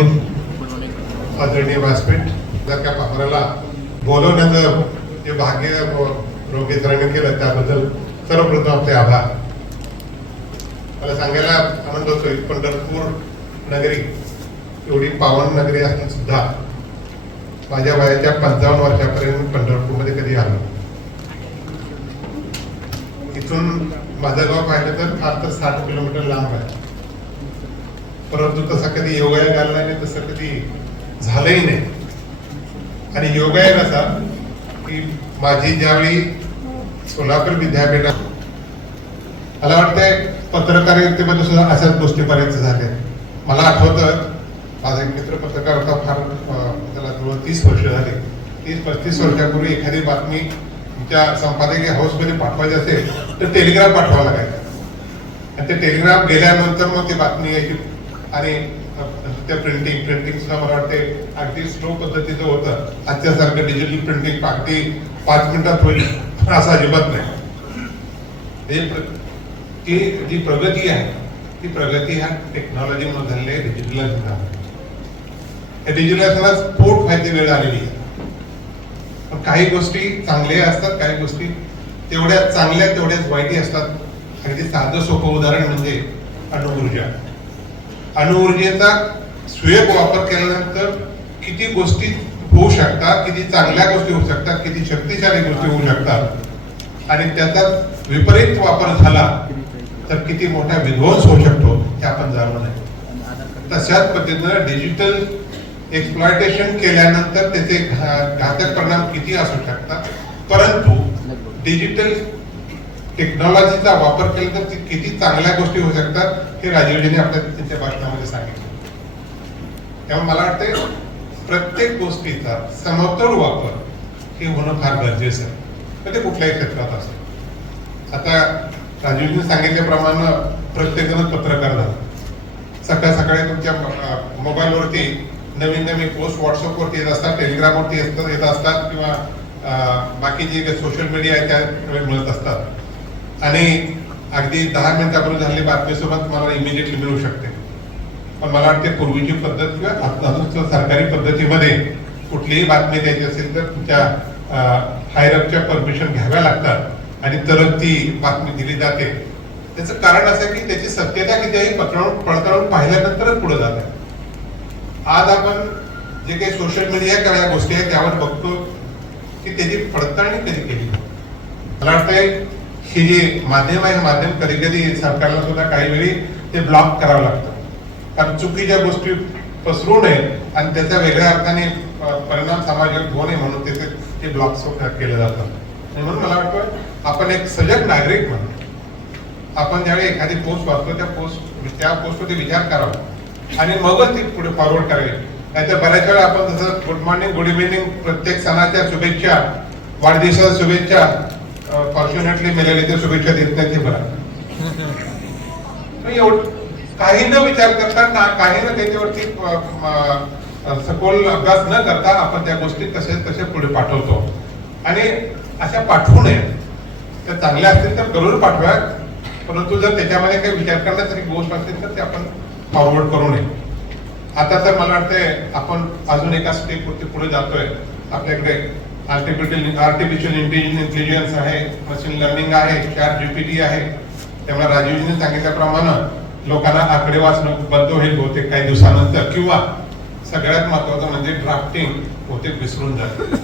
आदरणीय व्यासपीठ जर त्या पाखराला बोलवण्याचं जे भाग्य रोगीतरांनी केलं त्याबद्दल सर्वप्रथम आपले आभार. मला सांगायला आनंद होतोय पंढरपूर नगरी एवढी पावन नगरी असून सुद्धा माझ्या वयाच्या पंचावन्न वर्षापर्यंत पंढरपूरमध्ये कधी आलो इथून माझं गाव पाहिलं तर फार तर साठ किलोमीटर लांब आहे. परंतु तसा कधी योगायोग आला नाही तसं कधी झालंही नाही. आणि योगायोग असा की माझी ज्यावेळी सोलापूर विद्यापीठात मला वाटतंय पत्रकारितेमध्ये सुद्धा अशाच गोष्टी बऱ्याच झाल्या मला आठवतं माझा एक मित्र पत्रकार होता फार त्याला जवळ तीस वर्ष झाले. तीस पस्तीस वर्षापूर्वी एखादी बातमी तुमच्या संपादकीय हाऊसमध्ये पाठवायची असेल तर टेलिग्राफ पाठवावा लागायचा. आणि ते टेलिग्राफ गेल्यानंतर मग ती बातमी यायची आणि त्या प्रिंटिंग प्रिंटिंग सुद्धा मला वाटते अगदी स्लो पद्धतीचं होतं. आजच्यासारखं डिजिटल प्रिंटिंग अगदी पाच मिनिटात होईल पण असं अजिबात नाही. हे प्र- ती जी प्रगती आहे ती प्रगती ह्या टेक्नॉलॉजीमुळे झालेली आहे डिजिटलायझेशन या डिजिटलायझेशनला स्फोट व्हायची वेळ आलेली आहे. पण काही गोष्टी चांगल्या असतात काही गोष्टी तेवढ्या चांगल्या तेवढ्याच वाईटही असतात. अगदी साधं सोपं उदाहरण म्हणजे अणुऊर्जा. अणुऊर्जेचा सुयोग वापर केल्यानंतर किती गोष्टी होऊ शकतात किती चांगल्या गोष्टी होऊ शकतात किती शक्तिशाली गोष्टी होऊ शकतात आणि त्याचा विपरीत वापर झाला तर किती मोठा विध्वंस होऊ शकतो हे आपण जाणून आहे. तशाच पद्धतीनं डिजिटल एक्सप्लॉयटेशन केल्यानंतर त्याचे घातक परिणाम किती असू शकतात? परंतु डिजिटल टेक्नॉलॉजीचा वापर केला तर किती चांगल्या गोष्टी होऊ शकतात हे राजीवजीने आपल्या त्यांच्या भाषणामध्ये सांगितलं. त्यामुळे मला वाटतं प्रत्येक गोष्टीचा समतोल वापर हे होणं फार गरजेचं आहे. तर ते कुठल्याही क्षेत्रात असेल आता राजीवजीने सांगितल्याप्रमाणे प्रत्येकजण पत्रकार झाला. सकाळ सकाळी तुमच्या मोबाईलवरती नवीन नवीन पोस्ट व्हॉट्सअपवरती येत असतात टेलिग्रामवरती येत येत असतात किंवा बाकी जे सोशल मीडिया आहे त्या मिळत असतात. आणि अगदी दहा मिनिटापर्यंत झालेली बातमीसोबत तुम्हाला इमिजिएटली मिळू शकते. पण मला वाटते पूर्वीची पद्धत किंवा सरकारी पद्धतीमध्ये कुठलीही बातमी द्यायची असेल तर तुमच्या हायरअपच्या परमिशन घ्याव्या लागतात आणि तरच ती बातमी दिली जाते. त्याचं कारण असं आहे की त्याची सत्यता किती आहे पडताळून पडताळून पाहिल्यानंतरच पुढे जात आहे. आज आपण जे काही सोशल मीडिया या गोष्टी आहेत त्यावर बघतो की त्याची पडताळणी कधी केली मला वाटतंय हे जे माध्यम आहे माध्यम कधी कधी सरकारला सुद्धा काही वेळी ते ब्लॉक करावं लागतं. कारण चुकीच्या गोष्टी पसरू नये आणि त्याचा वेगळ्या अर्थाने परिणाम समाजावर होऊ नये म्हणून त्याचे ते ब्लॉक केलं जातं आणि म्हणून मला वाटतं आपण एक सजग नागरिक म्हणून आपण ज्यावेळी एखादी पोस्ट वाचतो त्या पोस्ट त्या पोस्टमध्ये विचार करावा. आणि मगच ती पुढे फॉरवर्ड करावी. नाहीतर बऱ्याच वेळा आपण जसं गुड मॉर्निंग गुड इव्हिनिंग प्रत्येक सणाच्या शुभेच्छा वाढदिवसाच्या शुभेच्छा फॉर्च्युनेटली मेलेल्या शुभेच्छा देत नाही ते बरं काही न विचार करता ना काही न त्याच्यावरती सखोल अभ्यास न करता आपण त्या गोष्टी तसे तसे पुढे पाठवतो. आणि अशा पाठवू नये. त्या चांगल्या असतील तर जरूर पाठवा परंतु जर त्याच्यामध्ये काही विचार करण्यासारखी गोष्ट असेल तर ते आपण फॉरवर्ड करू नये. आता तर मला वाटतंय आपण अजून एका स्टेप वरती पुढे जातोय. आपल्याकडे आर्टिफिशियल आर्टिफिशियल इंटेलिजन्स आहे मशीन लर्निंग आहे चार जीपीटी आहे. त्यामुळे राजीवजीने सांगितल्याप्रमाणे लोकांना आकडे वाचणं बंद होईल बहुतेक काही दिवसानंतर. किंवा सगळ्यात महत्वाचं म्हणजे ड्राफ्टिंग बहुतेक विसरून जाते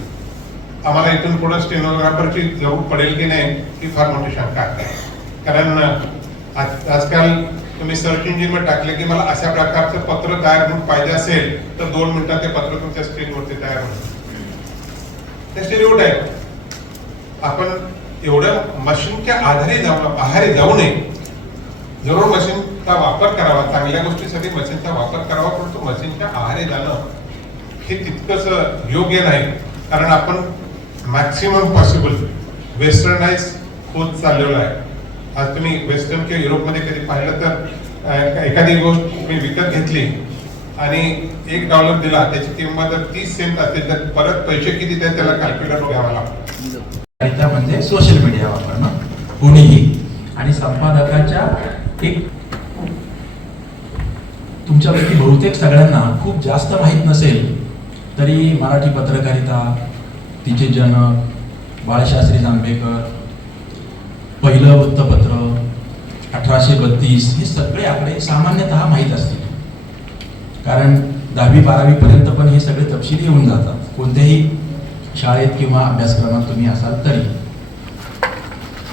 आम्हाला इथून पुढे स्टेनोग्राफरची जरूर पडेल की नाही ही फार मोठी शंका आहे. कारण आज- आजकाल तुम्ही सर्च इंजिन टाकले की मला अशा प्रकारचं पत्र तयार म्हणून पाहिजे असेल तर दोन मिनिटात ते पत्र तुमच्या स्क्रीनवरती तयार होतं ते स्टेरिओट आहे आपण एवढं मशीनच्या आधारे जाऊ आहारी जाऊ नये. जरूर मशीनचा वापर करावा चांगल्या गोष्टीसाठी मशीनचा वापर करावा परंतु मशीनच्या आहारे जाणं हे तितकंच योग्य नाही. कारण आपण मॅक्सिमम पॉसिबल वेस्टर्नाइज होत चाललेलो आहे. आज तुम्ही वेस्टर्न किंवा युरोपमध्ये कधी पाहिलं तर एखादी गोष्ट तुम्ही विकत घेतली आणि एक डॉलर दिला त्याची किंमत जर तीस सेंट असेल तर परत पैसे किती ते त्याला कॅल्क्युलेटर घ्यावा लागतो. त्या म्हणजे सोशल मीडिया वापरणं कोणीही. आणि संपादकाच्या एक तुमच्यापैकी बहुतेक सगळ्यांना खूप जास्त माहीत नसेल तरी मराठी पत्रकारिता तिचे जनक बाळशास्त्री जांभेकर पहिलं वृत्तपत्र अठराशे बत्तीस हे सगळे आकडे सामान्यतः माहीत असतील. कारण दहावी बारावीपर्यंत पण हे सगळे तपशील येऊन जातात. कोणत्याही शाळेत किंवा अभ्यासक्रमात तुम्ही असाल तरी.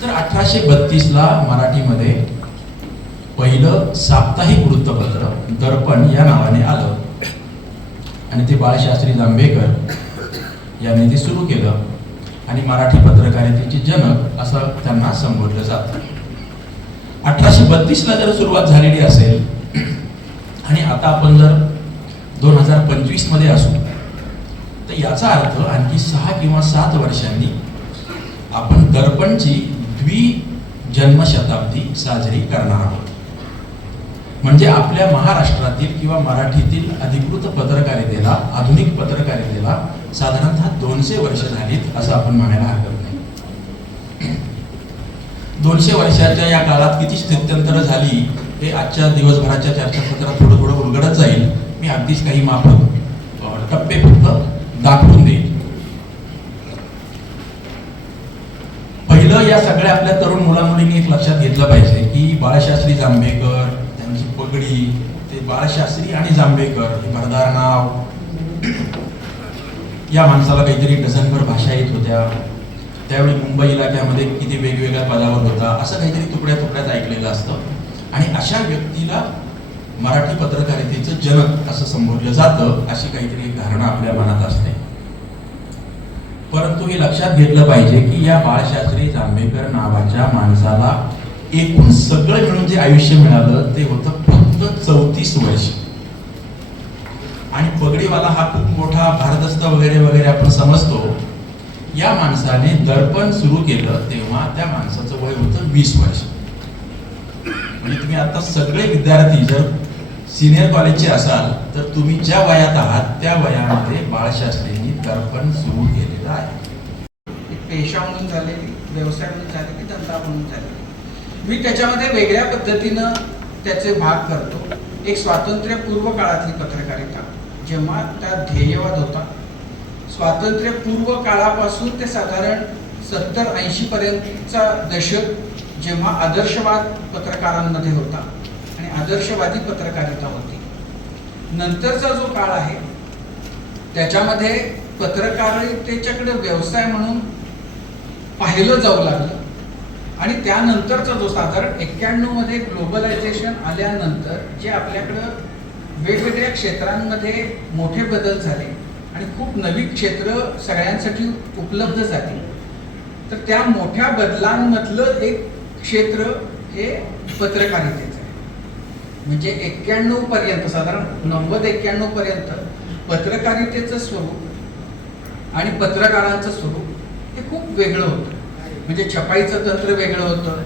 तर अठराशे बत्तीसला मराठीमध्ये पहिलं साप्ताहिक वृत्तपत्र दर्पण या नावाने आलं. आणि ते बाळशास्त्री जांभेकर यांनी ते सुरू केलं. आणि मराठी पत्रकारितेचे जनक असं त्यांना संबोधलं जातं. अठराशे बत्तीसला जर सुरुवात झालेली असेल आणि आता आपण जर दोन हजार पंचवीसमध्ये असू तर याचा अर्थ आणखी सहा किंवा सात वर्षांनी आपण दर्पणची द्वि जन्मशताब्दी साजरी करणार आहोत. म्हणजे आपल्या महाराष्ट्रातील किंवा मराठीतील अधिकृत पत्रकारितेला आधुनिक पत्रकारितेला साधारणतः दोनशे वर्ष झालीत असं आपण म्हणायला हरकत नाही. दोनशे वर्षाच्या या काळात किती स्थित्यंतर झाली? हे आजच्या दिवसभराच्या चर्चासत्रात थोडं थोडं उलगडत जाईल. मी अगदीच काही माफक टप्पे फक्त दाखवून देईल पहिलं या सगळ्या आपल्या तरुण मुलामुलींनी एक लक्षात घेतलं पाहिजे की बाळशास्त्री जांभेकर त्यांची पगडी ते बाळशास्त्री आणि जांभेकर हे भरदार नाव. या माणसाला काहीतरी डझनभर भाषा येत होत्या. त्यावेळी मुंबई इलाक्यामध्ये किती वेगवेगळ्या पदावर होता असं काहीतरी तुकड्या तुकड्यात ऐकलेलं असतं. आणि अशा व्यक्तीला मराठी पत्रकारितेचं जनक असं संबोधलं जातं अशी काहीतरी एक धारणा आपल्या मनात असते. परंतु हे लक्षात घेतलं पाहिजे की या बाळशास्त्री जांभेकर नावाच्या माणसाला एकूण सगळं मिळून जे आयुष्य मिळालं ते होतं फक्त चौतीस वर्ष. आणि पगडीवाला हा खूप मोठा भारदस्त वगैरे वगैरे आपण समजतो. या माणसाने दर्पण सुरू केलं तेव्हा त्या माणसाचं वय होतं वीस वर्ष. म्हणजे तुम्ही आता सगळे विद्यार्थी जर सिनियर कॉलेजचे असाल तर तुम्ही ज्या वयात आहात त्या वयामध्ये बाळशास्त्रींनी दर्पण सुरू केलेलं आहे. एक पेशा म्हणून झालेली व्यवसाय म्हणून झालेली धंदा म्हणून झालेली मी त्याच्यामध्ये वेगळ्या पद्धतीनं त्याचे भाग करतो. एक स्वातंत्र्यपूर्व काळातली पत्रकारिता. जेव्हा त्या ध्येयवाद होता स्वातंत्र्यपूर्व काळापासून ते साधारण सत्तर ऐंशी पर्यंतचा दशक जेव्हा आदर्शवाद पत्रकारांमध्ये होता आणि आदर्शवादी पत्रकारिता होती नंतरचा जो काळ आहे त्याच्यामध्ये पत्रकारितेच्याकडे व्यवसाय म्हणून पाहिलं जाऊ लागलं. आणि त्यानंतरचा जो साधारण एक्क्याण्णवमध्ये ग्लोबलायझेशन आल्यानंतर जे आपल्याकडं वेगवेगळ्या क्षेत्रांमध्ये मोठे बदल झाले आणि खूप नवी क्षेत्र सगळ्यांसाठी उपलब्ध झाली. तर त्या मोठ्या बदलांमधलं एक क्षेत्र हे पत्रकारितेचं आहे. म्हणजे एक्क्याण्णव पर्यंत साधारण नव्वद एक्क्याण्णव पर्यंत पत्रकारितेचं स्वरूप आणि पत्रकारांचं स्वरूप हे खूप वेगळं होतं. म्हणजे छपाईचं तंत्र वेगळं होतं.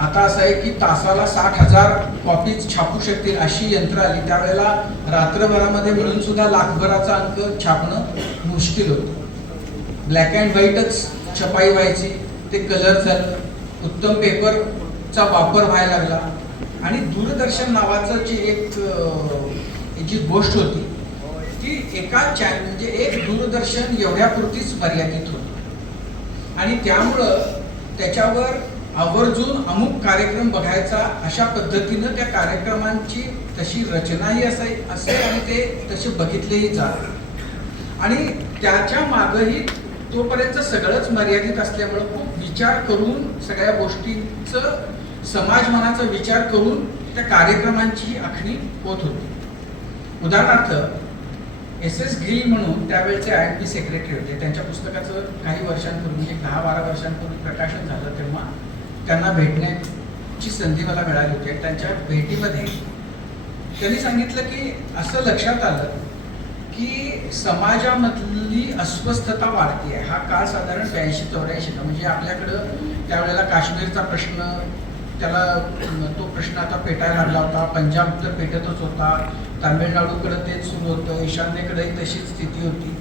आता असं आहे की तासाला साठ हजार कॉपीज छापू शकतील अशी यंत्र आली त्यावेळेला रात्रभरामध्ये मिळून सुद्धा लाखभराचा अंक छापणं मुश्किल होतं. ब्लॅक अँड व्हाईटच छपाई व्हायची ते कलर झालं. उत्तम पेपरचा वापर व्हायला लागला. आणि दूरदर्शन नावाचं जी एक जी गोष्ट होती ती एका चॅनल म्हणजे एक दूरदर्शन एवढ्यापुरतीच मर्यादित होतं. आणि त्यामुळं त्याच्यावर आवर्जून अमुक कार्यक्रम बघायचा अशा पद्धतीनं त्या कार्यक्रमांची तशी रचनाही असाय असे आणि ते तसे बघितलेही जात. आणि त्याच्या मागही तोपर्यंत सगळंच मर्यादित असल्यामुळं खूप विचार करून सगळ्या गोष्टींचं समाज मनाचा विचार करून त्या कार्यक्रमांची आखणी होत होती. उदाहरणार्थ एस एस गिल म्हणून त्यावेळचे आय पी सेक्रेटरी होते. त्यांच्या पुस्तकाचं काही वर्षांपूर्वी म्हणजे दहा बारा वर्षांपूर्वी प्रकाशन झालं तेव्हा त्यांना भेटण्याची संधी मला मिळाली होती. त्यांच्या भेटीमध्ये त्यांनी सांगितलं की असं लक्षात आलं की समाजामधली अस्वस्थता वाढती आहे. हा काळ साधारण ब्याऐंशी चौऱ्याऐंशीला म्हणजे आपल्याकडं त्यावेळेला काश्मीरचा प्रश्न त्याला तो प्रश्न आता पेटायला लागला होता. पंजाब तर पेटतच होता. तामिळनाडूकडे तेच सुरू होतं. ईशान्येकडेही तशीच स्थिती होती.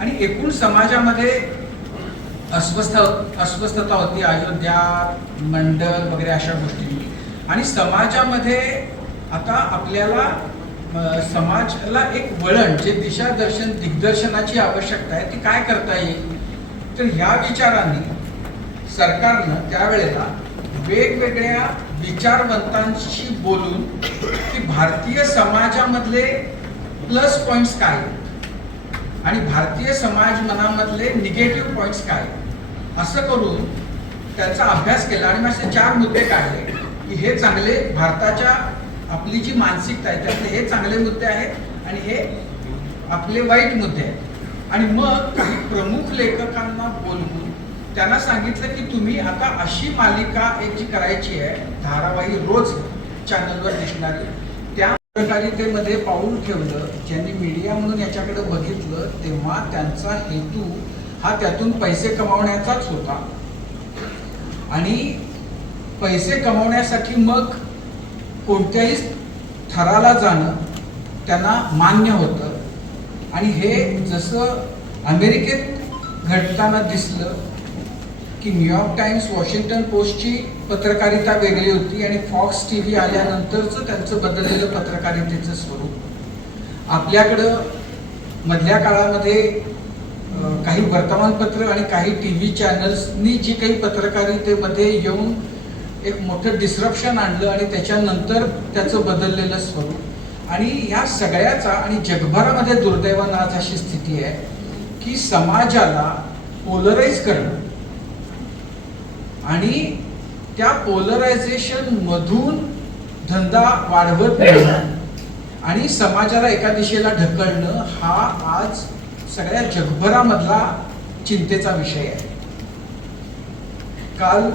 आणि एकूण समाजामध्ये अस्वस्थ अस्वस्थता होती. अयोध्या मंडल वगैरे अशा गोष्टींनी. आणि समाजामध्ये आता आपल्याला समाजाला एक वळण जे दिशादर्शन दिग्दर्शनाची आवश्यकता आहे ती काय करता येईल? तर ह्या विचारांनी सरकारनं त्यावेळेला वेगवेगळ्या विचारवंतांशी बोलून की भारतीय समाजामधले प्लस पॉइंट्स काय आहेत? आणि भारतीय समाज मनामधले निगेटिव्ह पॉइंट्स काय आहेत, असं करून त्याचा अभ्यास केला. आणि मग असे चार मुद्दे काढले की हे चांगले भारताच्या आपली जी मानसिकता आहे त्यातले हे चांगले मुद्दे आहेत आणि हे आपले वाईट मुद्दे आहेत. आणि मग काही प्रमुख लेखकांना बोलवून त्यांना सांगितलं की तुम्ही आता अशी मालिका एक जी करायची आहे धारावाही रोज चॅनलवर दिसणारी त्या प्रकारितेमध्ये पाऊल ठेवलं ज्यांनी मीडिया म्हणून याच्याकडे बघितलं तेव्हा त्यांचा हेतू हा त्यातून पैसे कमावण्याचाच होता. आणि पैसे कमावण्यासाठी मग कोणत्याही थराला जाणं त्यांना मान्य होतं. आणि हे जसं अमेरिकेत घडताना दिसलं की न्यूयॉर्क टाइम्स वॉशिंग्टन पोस्टची पत्रकारिता वेगळी होती आणि फॉक्स टी व्ही आल्यानंतरचं त्यांचं बदललेलं पत्रकारितेचं स्वरूप. आपल्याकडं मधल्या काळामध्ये काही वर्तमानपत्र आणि काही टी व्ही चॅनल्सनी जी काही पत्रकारितेमध्ये येऊन एक मोठं डिस्रप्शन आणलं आणि त्याच्यानंतर त्याचं बदललेलं स्वरूप. आणि या सगळ्याचा आणि जगभरामध्ये दुर्दैवानं आज अशी स्थिती आहे की समाजाला पोलराईज करणं आणि त्या पोलरायझेशन मधून धंदा वाढवत नाही आणि समाजाला एका दिशेला ढकलणं हा आज सगळ्या जगभरामधला चिंतेचा विषय आहे. काल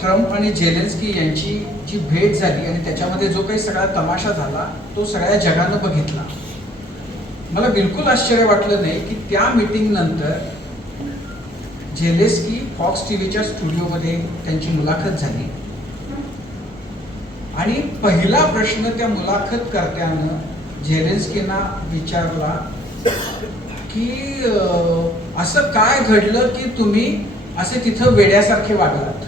ट्रम्प आणि जेलेन्स्की यांची जी भेट झाली आणि त्याच्यामध्ये जो काही सगळा तमाशा झाला तो सगळ्या जगानं बघितला. मला बिलकुल आश्चर्य वाटलं नाही की त्या मीटिंग नंतर फॉक्स फॉक्स टीव्हीच्या स्टुडिओमध्ये त्यांची मुलाखत झाली. आणि पहिला प्रश्न त्या मुलाखत कर्त्यानं झेलेन्स्कींना विचारला की असं काय घडलं की तुम्ही असे तिथं वेड्यासारखे वागतात.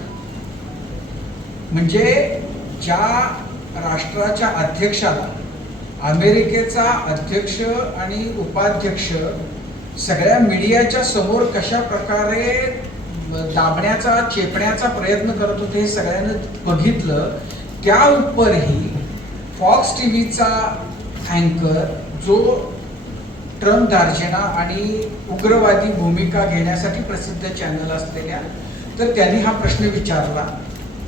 म्हणजे ज्या राष्ट्राच्या अध्यक्षाला अमेरिकेचा अध्यक्ष आणि उपाध्यक्ष सगळ्या मीडियाच्या समोर कशा प्रकारे दाबण्याचा चेपण्याचा प्रयत्न करत होते हे सगळ्यांनी बघितलं त्या उपरही फॉक्स टी व्हीचा अँकर जो ट्रम्प दार्जिना आणि उग्रवादी भूमिका घेण्यासाठी प्रसिद्ध चॅनल असलेल्या तर त्यांनी हा प्रश्न विचारला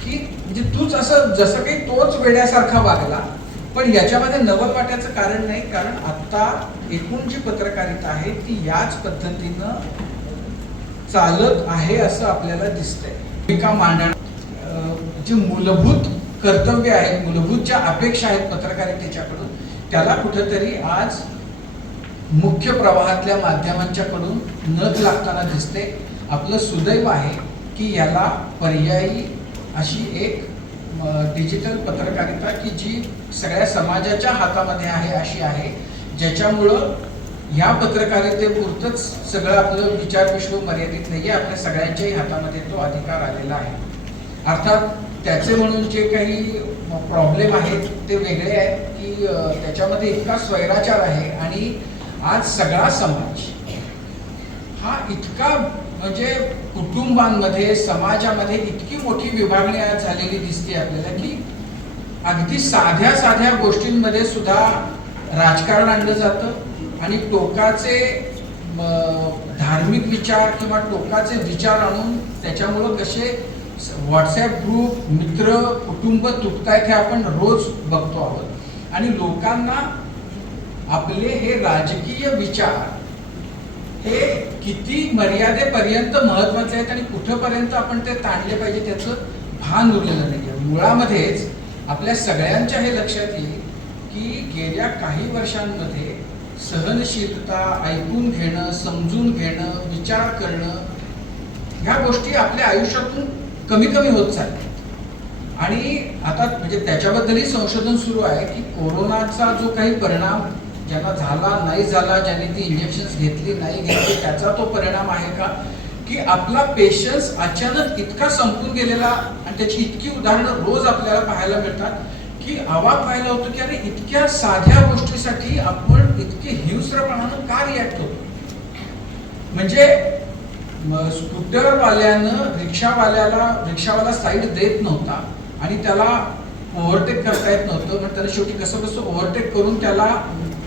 की म्हणजे तूच असं जसं काही तोच वेड्यासारखा वागला पण याच्यामध्ये नवल वाटायचं कारण नाही कारण आता एकूण जी पत्रकारिता आहे ती याच पद्धतीनं चालत आहे असं आपल्याला दिसतंय. भूमिका मांडण जी मूलभूत कर्तव्य आहेत मूलभूत ज्या अपेक्षा आहेत पत्रकारितेच्याकडून त्याला कुठंतरी आज मुख्य प्रवाहातल्या माध्यमांच्याकडून नख लागताना दिसते. आपलं सुदैव आहे की याला पर्यायी अशी एक डिजिटल पत्रकारिता की जी सगळ्या समाजाच्या हातामध्ये आहे अशी आहे. ज्याच्यामुळं ह्या पत्रकारितेपुरतंच सगळं आपलं विचारविश्व मर्यादित नाही आहे आपल्या सगळ्यांच्याही हातामध्ये तो अधिकार आलेला आहे. अर्थात त्याचे म्हणून जे काही प्रॉब्लेम आहेत ते वेगळे आहेत की त्याच्यामध्ये इतका स्वैराचार आहे आणि आज सगळा समाज हा इतका म्हणजे कुटुंबांमध्ये समाजामध्ये इतकी मोठी विभागणी आज झालेली दिसते आपल्याला की अगदी साध्या साध्या गोष्टींमध्ये सुद्धा राजकारण आणलं जातं आणि टोकाचे धार्मिक विचार किंवा टोकाचे विचार आणून त्याच्यामुळं कसे व्हॉट्सॲप ग्रुप मित्र कुटुंब तुटतायत हे आपण रोज बघतो आहोत. आणि लोकांना आपले हे राजकीय विचार हे किती मर्यादेपर्यंत महत्त्वाचे आहेत आणि कुठंपर्यंत आपण ते ताणले पाहिजे त्याचं भान उरलेलं नाही आहे मुळामध्येच आपल्या सगळ्यांच्या हे लक्षात येईल की गेल्या काही वर्षांमध्ये सहनशीलता ऐकून घेणं समजून घेणं विचार करणं ह्या गोष्टी आपल्या आयुष्यातून कमी कमी होत चालल्या आणि आता म्हणजे त्याच्याबद्दलही संशोधन सुरू आहे की कोरोनाचा जो काही परिणाम ज्यांना झाला नाही झाला ज्यांनी ती इंजेक्शन घेतली नाही घेतली त्याचा तो परिणाम आहे का? की आपला पेशन्स अचानक इतका संपून गेलेला आणि त्याची इतकी उदाहरणं रोज आपल्याला पाहायला मिळतात की आवाज व्हायला होतो की अरे इतक्या साध्या गोष्टीसाठी आपण इतके हिंस्रपणानं का रिॲक्ट होतो? म्हणजे स्कूटरवाल्यानं रिक्षावाल्याला रिक्षावाला साईड देत नव्हता आणि त्याला ओव्हरटेक करता येत नव्हतं मग त्याला शेवटी कसं कसं ओव्हरटेक करून त्याला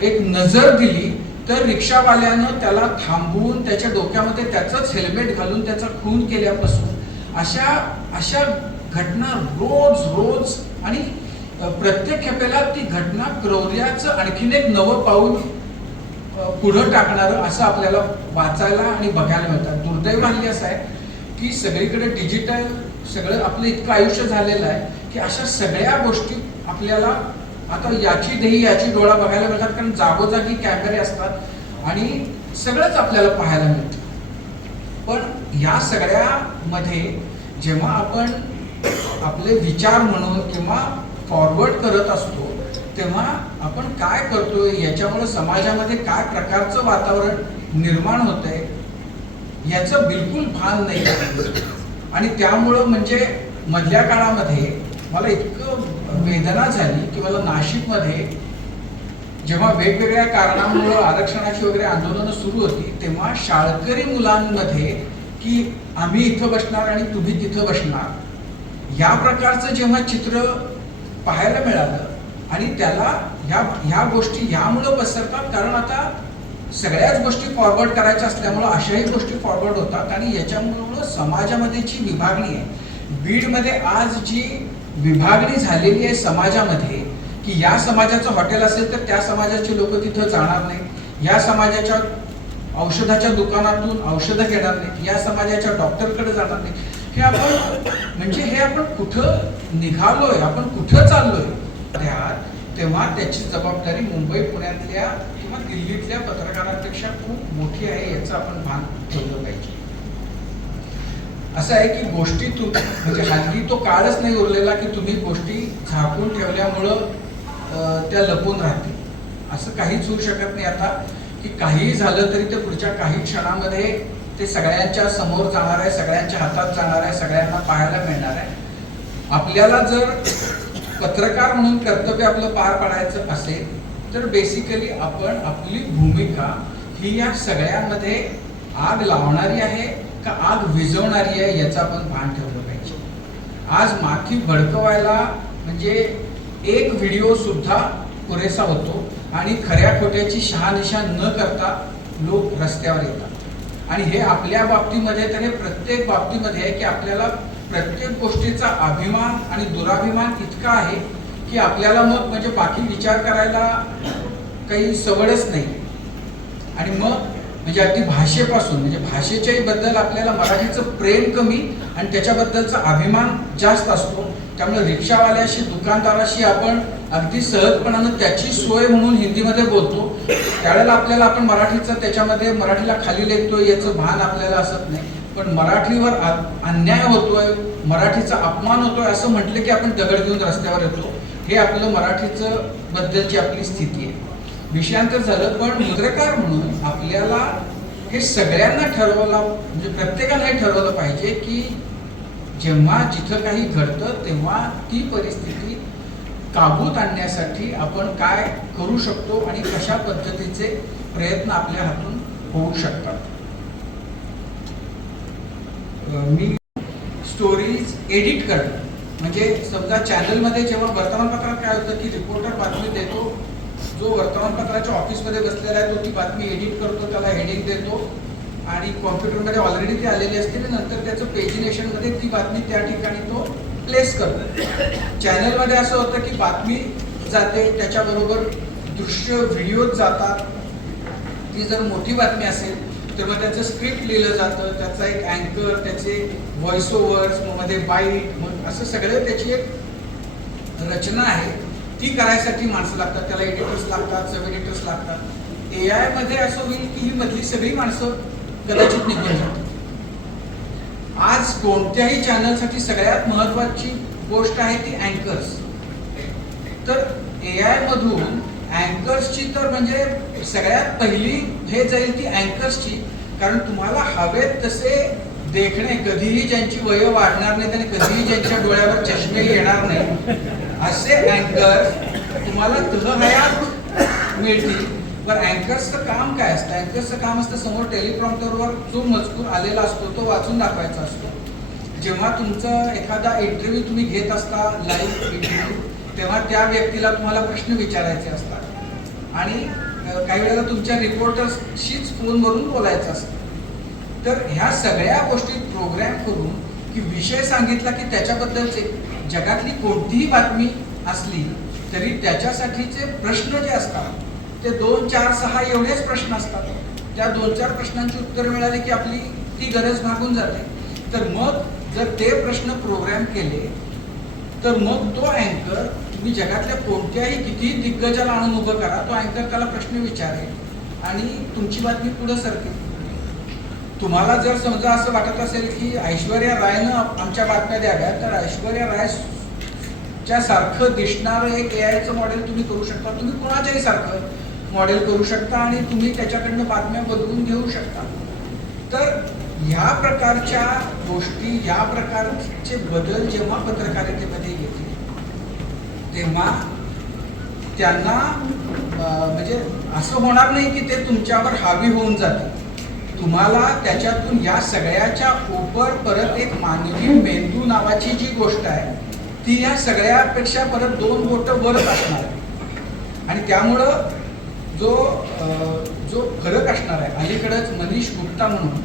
एक नजर दिली तर रिक्षावाल्यानं त्याला थांबवून त्याच्या डोक्यामध्ये त्याचंच हेल्मेट घालून त्याचा खून केल्यापासून अशा अशा घटना रोज रोज आणि प्रत्येक खेपेला ती घटना क्रौर्याचं आणखीन एक नवं पाऊल पुढं टाकणारं असं आपल्याला वाचायला आणि बघायला मिळतात दुर्दैव हल्ली असं आहे की सगळीकडे डिजिटल सगळं आपलं इतकं आयुष्य झालेलं आहे की अशा सगळ्या गोष्टी आपल्याला आता याची देही याची डोळा बघायला मिळतात कारण जागोजागी कॅमेरे असतात आणि सगळंच आपल्याला पाहायला मिळतं. पण या सगळ्यामध्ये जेव्हा आपण आपले विचार म्हणून किंवा फॉरवर्ड करत असतो तेव्हा आपण काय करतोय याच्यामुळे समाजामध्ये काय प्रकारचं वातावरण निर्माण होतंय याचं बिलकुल भान नाही. आणि त्यामुळं म्हणजे मधल्या काळामध्ये मला इतकं वेदना झाली की मला नाशिकमध्ये जेव्हा वेगवेगळ्या कारणामुळे आरक्षणाची वगैरे आंदोलनं सुरू होती तेव्हा शाळकरी मुलांमध्ये की आम्ही इथं बसणार आणि तुम्ही तिथं बसणार या प्रकारचं जेव्हा चित्र पाहायला मिळालं आणि त्याला ह्या ह्या गोष्टी ह्यामुळं पसरतात कारण आता सगळ्याच गोष्टी फॉरवर्ड करायच्या असल्यामुळं अशाही गोष्टी फॉरवर्ड होतात आणि याच्यामुळं समाजामध्ये जी विभागणी आहे बीडमध्ये आज जी विभागणी झालेली आहे समाजामध्ये की या समाजाचं हॉटेल असेल तर त्या समाजाचे लोक तिथं जाणार नाही. या समाजाच्या औषधाच्या दुकानातून औषधं घेणार नाही. या समाजाच्या डॉक्टरकडे जाणार नाही. हे आपण म्हणजे हे आपण कुठं निघालोय आपण कुठं चाललोय? त्यात तेव्हा त्याची जबाबदारी मुंबई पुण्यातल्या किंवा दिल्लीतल्या पत्रकारांपेक्षा खूप मोठी आहे याचं आपण भान ठेवलं पाहिजे. असं आहे की गोष्टी तू म्हणजे हल्ली तो काळच नाही उरलेला की तुम्ही गोष्टी झाकून ठेवल्यामुळं त्या लपून राहतील. असं काहीच होऊ शकत नाही आता की काहीही झालं तरी ते पुढच्या काही क्षणामध्ये ते सगळ्यांच्या समोर जाणार आहे सगळ्यांच्या हातात जाणार आहे सगळ्यांना पाहायला मिळणार आहे. आपल्याला जर पत्रकार म्हणून कर्तव्य आपलं पार पाडायचं असेल तर बेसिकली आपण आपली भूमिका ही या सगळ्यांमध्ये आग लावणारी आहे का आग विझवणारी आहे याचं आपण भान ठेवलं पाहिजे. आज माती भडकवायला म्हणजे एक व्हिडिओ सुद्धा पुरेसा होतो आणि खऱ्या खोट्याची शहानिशा न करता लोक रस्त्यावर येतात. आणि हे आपल्या बाबतीमध्ये तर हे प्रत्येक बाबतीमध्ये आहे की आपल्याला प्रत्येक गोष्टीचा अभिमान आणि दुराभिमान इतका आहे की आपल्याला मग म्हणजे बाकी विचार करायला काही सवडच नाही. आणि मग म्हणजे अगदी भाषेपासून म्हणजे भाषेच्याही बद्दल आपल्याला मराठीचं प्रेम कमी आणि त्याच्याबद्दलचा अभिमान जास्त असतो. त्यामुळे रिक्षावाल्याशी दुकानदाराशी आपण अगदी सहजपणानं त्याची सोय म्हणून हिंदीमध्ये बोलतो. त्यावेळेला आपल्याला आपण मराठीचं त्याच्यामध्ये मराठीला खाली लेखतोय याचं भान आपल्याला असत नाही. पण मराठीवर अन्याय होतोय मराठीचा अपमान होतोय असं म्हटलं की आपण दगड घेऊन रस्त्यावर येतो. हे आपलं मराठीचं बद्दलची आपली स्थिती आहे. विषयांतर झालं पण मुद्रकार म्हणून आपल्याला हे सगळ्यांना ठरवलं म्हणजे प्रत्येकाला हे ठरवलं पाहिजे की जेव्हा जिथं काही घडतं तेव्हा ती परिस्थिती काबूत आणण्यासाठी आपण काय करू शकतो आणि कशा पद्धतीचे प्रयत्न आपल्या हातून होऊ शकतात. मी स्टोरीज एडिट करणं म्हणजे समजा चॅनलमध्ये जेव्हा वर्तमानपत्रात काय होतं की रिपोर्टर बातमी देतो जो वर्तमानपत्राच्या ऑफिसमध्ये बसलेला आहे तो ती बातमी एडिट करतो त्याला हेडिंग देतो. आणि कॉम्प्युटरमध्ये ऑलरेडी ती आलेली असते आणि नंतर त्याचं पेजिनेशनमध्ये ती बातमी त्या ठिकाणी तो प्लेस करतो. चॅनलमध्ये असं होतं की बातमी जाते त्याच्याबरोबर दृश्य व्हिडिओज जातात. ती जर मोठी बातमी असेल तर मग त्याचं स्क्रिप्ट लिहिलं जातं त्याचा एक अँकर त्याचे व्हॉइस ओव्हर्स मग मध्ये बाईट मग असं सगळं त्याची एक रचना आहे. ती करायसाठी माणसं लागतात त्याला एडिटर्स लागतात सब एडिटर्स लागतात. ए आयमध्ये असं होईल की ही मधली सगळी माणसं कदाचित निघून जातात. आज कोणत्याही चॅनलसाठी सगळ्यात महत्वाची गोष्ट आहे ती अँकर्स तर ए आय मधून अँकर्सची तर म्हणजे सगळ्यात पहिली हे जाईल ती अँकर्सची कारण तुम्हाला हवेत तसे देखणे कधीही ज्यांची वय वाढणार नाही आणि कधीही ज्यांच्या डोळ्यावर चष्मे येणार नाही असे अँकर तुम्हाला तहहयात मिळतील. पण अँकर्सचं काम काय असतं? अँकर्सचं काम असतं समोर टेलिप्रॉम्प्टरवर जो मजकूर आलेला असतो तो वाचून दाखवायचा असतो. जेव्हा तुमचं एखादा इंटरव्ह्यू तुम्ही घेत असता लाईव्ह इंटरव्ह्यू तेव्हा त्या व्यक्तीला तुम्हाला प्रश्न विचारायचे असतात. आणि काही वेळेला तुमच्या रिपोर्टर्सशीच फोनवरून बोलायचं असतं. तर ह्या सगळ्या गोष्टी प्रोग्रॅम करून की विषय सांगितला की त्याच्याबद्दलच एक जगातली कोणतीही बातमी असली तरी त्याच्यासाठीचे प्रश्न जे असतात ते दोन चार सहा एवढेच प्रश्न असतात. त्या दोन चार प्रश्नांची उत्तर मिळाली की आपली ती गरज भागून जाते. तर मग जर ते प्रश्न प्रोग्राम केले तर मग तो अँकर तुम्ही जगातल्या कोणत्याही कितीही दिग्गजाला आणून उभं करा तो अँकर त्याला प्रश्न विचारेल आणि तुमची बातमी पुढे सरकेल. तुम्हाला जर समजा असं वाटत असेल की ऐश्वर्या रायनं आमच्या बातम्या द्याव्या तर ऐश्वर्या राय च्या सारखं दिसणारं एक ए आयचं मॉडेल तुम्ही करू शकता. तुम्ही कोणाच्याही सारखं मॉडेल करू शकता आणि तुम्ही त्याच्याकडनं बातम्या बदलून घेऊ शकता. तर ह्या प्रकारच्या गोष्टी या प्रकारचे बदल जेव्हा पत्रकारितेमध्ये येते तेव्हा त्यांना म्हणजे असं होणार नाही की ते तुमच्यावर हावी होऊन जाते तुम्हाला त्याच्यातून या सगळ्याच्या ओपर परत एक मानवी मेंदू नावाची जी गोष्ट आहे ती या सगळ्यापेक्षा परत दोन बोट वरच असणार आहे. आणि त्यामुळं जो जो फरक असणार आहे अलीकडंच मनीष गुप्ता म्हणून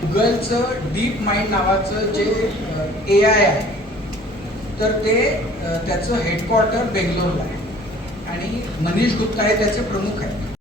गुगलचं डीप माइंड नावाचं जे ए आय आहे तर ते त्याचं हेडक्वार्टर बेंगलोरला आहे. आणि मनीष गुप्ता हे त्याचे प्रमुख आहेत.